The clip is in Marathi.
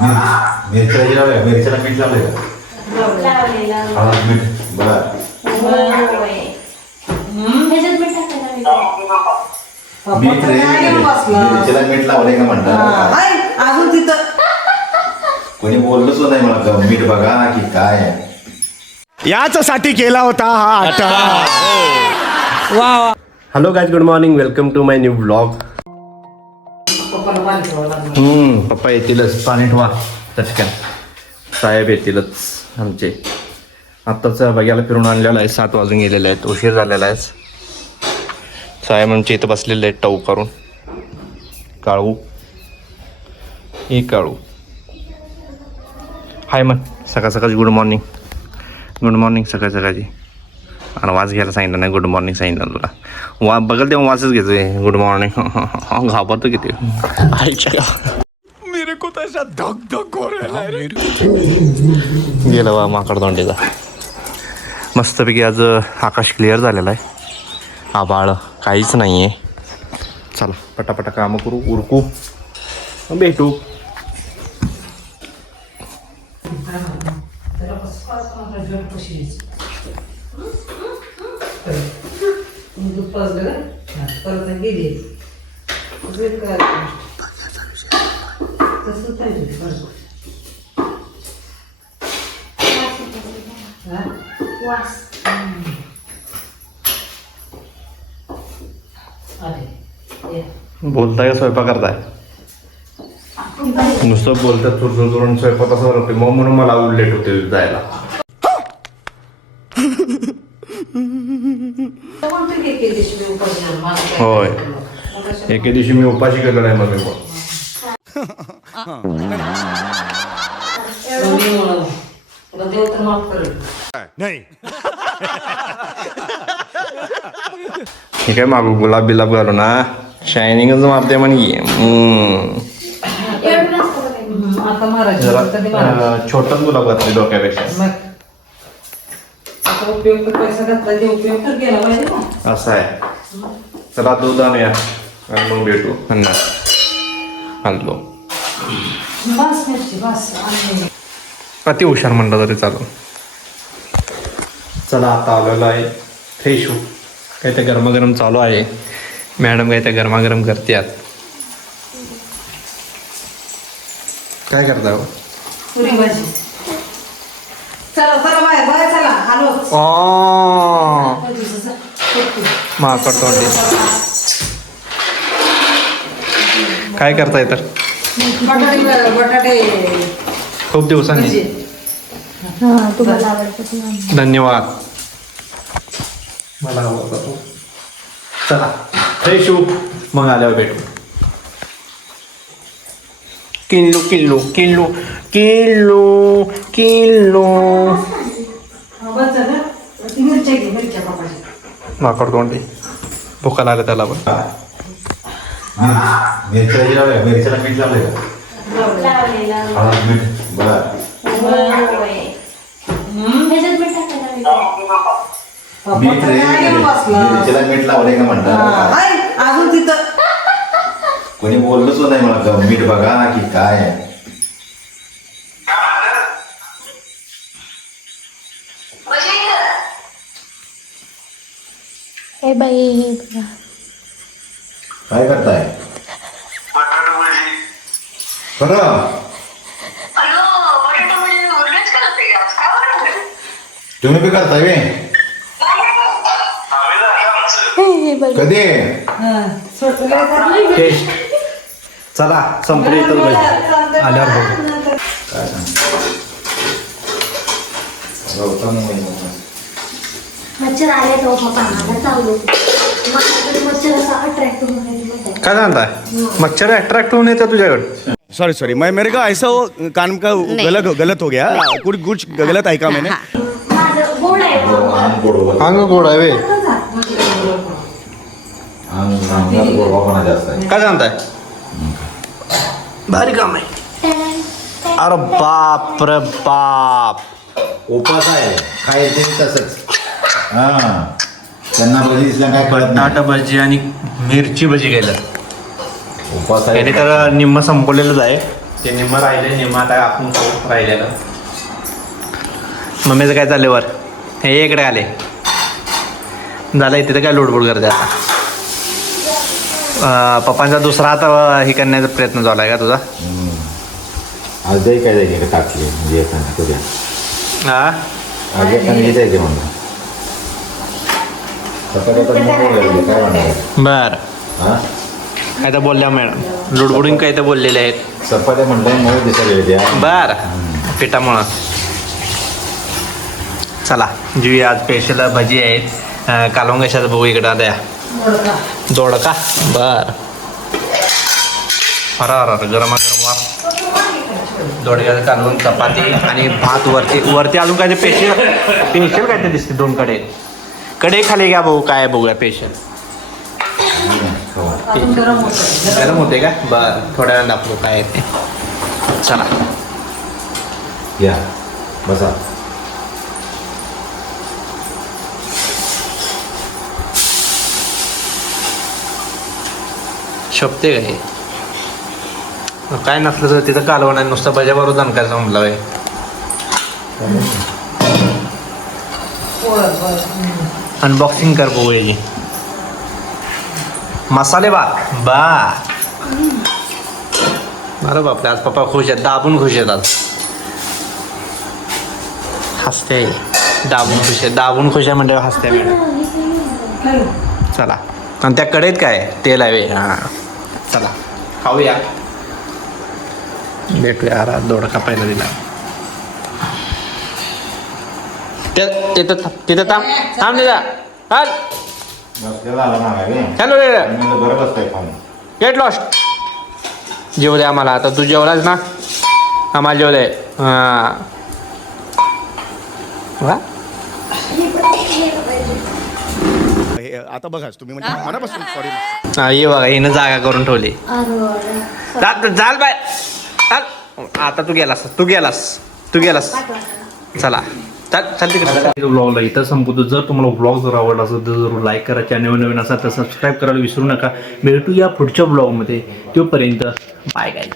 मिरच्या लावल्या, मिरच्याला मीठ लावलंय का? हळद मीठ बरं. मिरच्याला मीठ लावलंय का म्हणतात अजून तिथं कोणी बोललंच नाही मला मीठ बघा की काय. याच्यासाठी केला होता हा आटा. Hello guys, good morning, welcome to my new blog. पप्पा येतीलच, पाणी ठेवा चटक्यान. साहेब येतीलच आमचे. आत्ताच बघायला फिरून आणलेला आहे, 7 वाजून गेलेले आहेत, उशीर झालेला आहे. साहेब आमच्या इथं बसलेले आहेत टऊ करून. काळू हे काळू हाय मग सकाळ सकाळची गुड मॉर्निंग. गुड मॉर्निंग सकाळ सकाळची. आणि वाज घ्यायला सांगितलं नाही, गुड मॉर्निंग सांगितलं तुला. बघल तेव्हा वाचच घ्यायचं गुड मॉर्निंग. घाबरतो किती मेरे को तो ऐसा धक धक हो रहा है. गेला बा माकड तोंडीचा. मस्तपैकी आज आकाश क्लिअर झालेला आहे, आभाळ काहीच नाही आहे. चला पटापटा कामं करू, उरकू, भेटू. बोलताय का स्वयंपाक करताय? नुसतं बोलतात चुरून चुरून स्वयंपाक तसा होते, मग म्हणून मला लेट होते जायला. होय, एके दिवशी मी उपाशी केलो नाही मग नाही. हे काय मागू गुलाब बिलाब घालू ना, शायनिंगच मारते म्हणजे. छोटाच गुलाब घातले डोक्यापेक्षा. असं आहे. चला दूध आणूया आणि मग भेटू. आणलो अति हुशार म्हणलं तरी चालू. चला आता आलेलो आहे फ्रेश होऊ. काही ते गरमागरम चालू आहे. मॅडम काही ते गरमागरम करतात. काय करता हो? पुरी भाजी. चला चला बाय बाय, चला हॅलो. माकड तोंडी. काय करताय तर? बटाटे बटाटे खूप दिवसांनी. धन्यवाद. मला आवडता तो. चला फ्रेश होऊ, मग आल्यावर भेटू. किल्लू किल्लू किल्लू किल्लू किल्लू. माकड तोंडी. भुका लागत त्याला पण. मिरच्या लावल्या, मिरच्याला मीठ लावलंय का? हळद मीठ बरं. मिरच्याला मीठ लावलंय का म्हणतात अजून तिथं कोणी बोललंच नाही मला मीठ बघा की काय. हे बाई काय करताय? खरं तुम्ही बी करताय बे? कधी? टेस्ट. चला संपले तर आल्यावर बघू. काय सांगतो मच्छर आले तो पप्पा चावले. मच्छर असा अट्रॅक्ट होऊन. काय सांगताय? मच्छर अट्रॅक्ट होऊन येतं तुझ्याकडे? सॉरी मैं मेरे को ऐसा कान का गलत हो गया. कुछ गलत है का मैंने? गोड आहे. अंग गोड आहे वे. गोडवापणा जास्त आहे. काय सांगताय? भारी काम आहे. अरे बाप रे बाप. उपास आहे, खायचे तसंच. हा, त्यांना भजी दिसल्या काय कळत नाही. बटाटा भजी आणि मिरची भजी केलं. उपास आहे. त्याने तर निम्म संपवलेलंच आहे. ते निम्म राहिले निम्म आता आपण खाऊ राहिलेलं. मम्मीचं काय चाललंय वर हे इकडे आले झालंय तिथं काय लोडबोड करते आता. पप्पांचा दुसरा हात हे करण्याचा प्रयत्न चालू आहे का तुझा? आज जाई काय जायचे का टाकली म्हणजे एखादी करूया हा आज एखादी जायचे म्हणलं काय म्हणणार बर हा काय तर बोलल्या मॅडम लोडबोडिंग काय तर बोललेले आहेत. चपात्या म्हणलं मऊ दिसायला त्या बर पिठामुळं. चला जुया आज स्पेशल भजी आहेत कालवण कशाचं बघू इकडं द्या दोडका बर अरे गरमागरम वाफ दोडक्याचं कालवण चपाती आणि भात वरती अजून काय ते पेशल काय ते दिसते 2 कडे खाली घ्या भाऊ काय बघूया पेशल अजून गरम होतं. गरम होते का बर थोड्या वेळानं दाखवू काय ते. चला या बसा शोभते का हे काय नसलं तर तिथं कालवण आहे नुसतं बजाबरोबर दणकायचं म्हणलं आहे. अनबॉक्सिंग कर बघू याची मसाले भात बा अरे बापरे आज पप्पा खुश आहेत दाबून खुश आहेत आज हसते दाबून खुश आहे म्हणजे हसते मॅडम. चला आणि त्या कडेत काय तेल आहे हां चला खाऊया भेटूया यार दोडका पहिला दिला तिथं थांब निघा हॅल बसलेला आला ना काय हॅलो बरं बसतंय खाऊन गेट लॉस्ट जेवू दे आम्हाला आता तू जेवलास ना आम्हाला जेवू दे हां वा आता बघाच तुम्ही म्हणजे मनापासून सॉरी हा ये बघा हिनं जागा करून ठेवली चाल बाय आता तू गेलास चला चल तिकडे ब्लॉगला इथं संपवतो. जर तुम्हाला ब्लॉग जर आवडला असेल तर जरूर लाईक करा. चॅनल नवीन असाल तर सबस्क्राईब करायला विसरू नका. भेटूया पुढच्या ब्लॉगमध्ये. तोपर्यंत बाय गाईज.